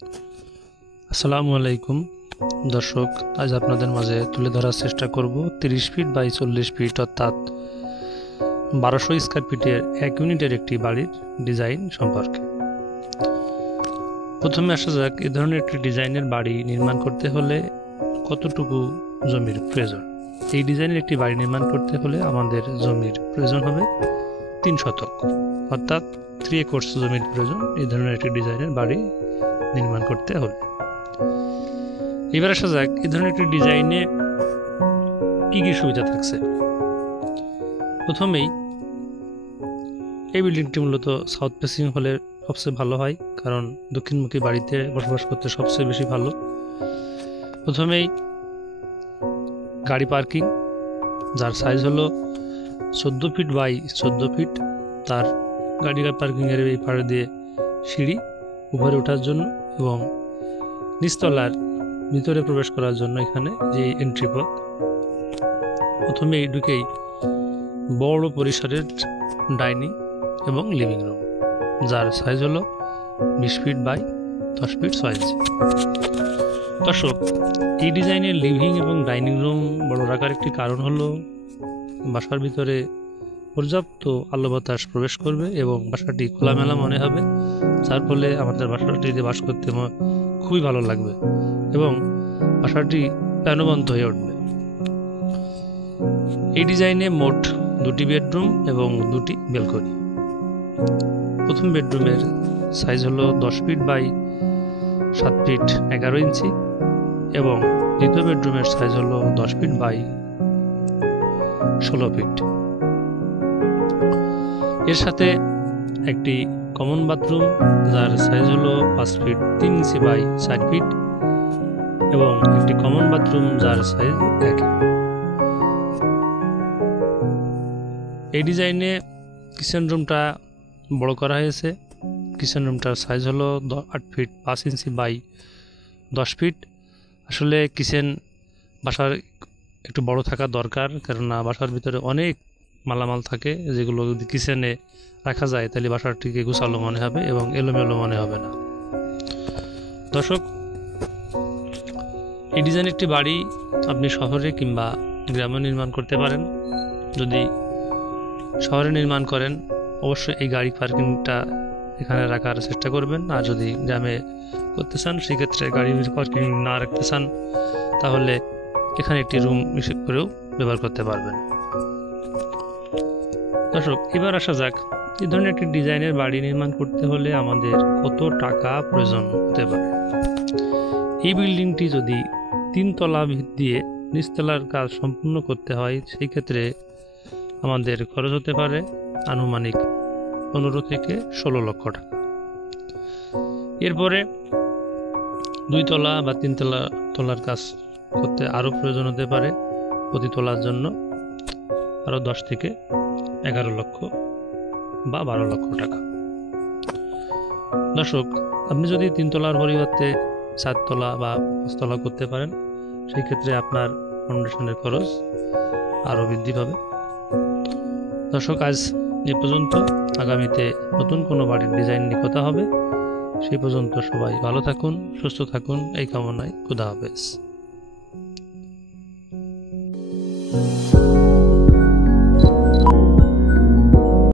আসসালামু আলাইকুম দর্শক, আজ আপনাদের মাঝে তুলে ধরার চেষ্টা করব 30 ফিট বাই 40 ফিট অর্থাৎ 1200 স্কয়ার ফিটের 1 ইউনিটের একটি বাড়ির ডিজাইন সম্পর্কে। প্রথমে আসা যাক, এই ধরনের একটি ডিজাইনের বাড়ি নির্মাণ করতে হলে কতটুকু জমির প্রয়োজন। এই ডিজাইনের একটি বাড়ি নির্মাণ করতে হলে আমাদের জমির প্রয়োজন হবে 3 শতক অর্থাৎ 3 একর জমির প্রয়োজন এই ধরনের একটি ডিজাইনের বাড়ি নির্মাণ করতে হলে। এবার আসা যাক, এই ধরনের একটি ডিজাইনে কি কি সুবিধা থাকছে। প্রথমেই এই বিল্ডিংটি মূলত সাউথ ফেসিং হলে সবচেয়ে ভালো হয়, কারণ দক্ষিণমুখী বাড়িতে বসবাস করতে সবচেয়ে বেশি ভালো। প্রথমেই গাড়ি পার্কিং, যার সাইজ হলো 14 ফিট বাই 14 ফিট। তার গাড়ি পার্কিংয়ের এই পাড়ে দিয়ে সিঁড়ি উপরে ওঠার জন্য এবং নিচতলার ভিতরে প্রবেশ করার জন্য এখানে যে এন্ট্রি পথ। প্রথমে ঢুকেই বড় পরিসরের ডাইনিং এবং লিভিং রুম, যার সাইজ হলো 20 ফিট বাই 10 ফিট 6 ইঞ্চি। দর্শক, এই ডিজাইনের লিভিং এবং ডাইনিং রুম বড় রাখার একটি কারণ হলো বাসার ভিতরে পর্যাপ্ত আলো বাতাস প্রবেশ করবে এবং বাসাটি খোলামেলা মনে হবে, যার ফলে আমাদের বাসাটিতে বাস করতে খুবই ভালো লাগবে এবং বাসাটি প্রাণবন্ত হয়ে উঠবে। এই ডিজাইনে মোট 2টি বেডরুম এবং 2টি ব্যালকনি। প্রথম বেডরুমের সাইজ হলো 10 ফিট বাই 7 ফিট 11 ইঞ্চি এবং দ্বিতীয় বেডরুমের সাইজ হলো 10 ফিট বাই 16 ফিট। এর সাথে একটি কমন বাথরুম, যার সাইজ হলো 5 ফিট 3 ইঞ্চি বাই 4 ফিট এবং একটি কমন বাথরুম যার সাইজ 1। এই ডিজাইনে কিচেন রুমটা বড় করা হয়েছে। কিচেন রুমটার সাইজ হলো 8 ফিট 5 ইঞ্চি বাই 10 ফিট। আসলে কিচেন বাসার একটু বড় থাকা দরকার, কেননা বাসার ভিতরে অনেক মালামাল থাকে, যেগুলো যদি কিচেনে রাখা যায় তাহলে বাসাটিকে গোছালো মনে হবে এবং এলোমেলো মনে হবে না। দর্শক, এই ডিজাইন একটি বাড়ি আপনি শহরে কিংবা গ্রামে নির্মাণ করতে পারেন। যদি শহরে নির্মাণ করেন অবশ্যই এই গাড়ি পার্কিংটা এখানে রাখার চেষ্টা করবেন, আর যদি গ্রামে করতে চান সেক্ষেত্রে গাড়ি পার্কিং না রাখতে চান তাহলে এখানে একটি রুম হিসেব করেও ব্যবহার করতে পারবেন। দর্শক, এবার আসা যাক, এই ধরনের একটি ডিজাইনের বাড়ি নির্মাণ করতে হলে আমাদের কত টাকা প্রয়োজন হতে পারে। এই বিল্ডিংটি যদি 3 তলা ভিত দিয়ে নিচতলার কাজ সম্পূর্ণ করতে হয় সেই ক্ষেত্রে আমাদের খরচ হতে পারে আনুমানিক 15 থেকে 16 লক্ষ টাকা। এরপরে 2 তলা বা 3 তলার কাজ করতে আরও প্রয়োজন হতে পারে প্রতি তলার জন্য আরও 10 থেকে 11 লক্ষ বা 12 লক্ষ টাকা। দর্শক, আপনি যদি 3 তলার পরিবর্তে 4 তলা বা 5 তলা করতে পারেন সেই ক্ষেত্রে আপনার ফাউন্ডেশনের খরচ আরও বৃদ্ধি পাবে। দর্শক, আজ এ পর্যন্ত। আগামীতে নতুন কোনো বাড়ির ডিজাইন নিয়ে কথা হবে। সেই পর্যন্ত সবাই ভালো থাকুন, সুস্থ থাকুন, এই কামনায়। খোদা হাফেজ।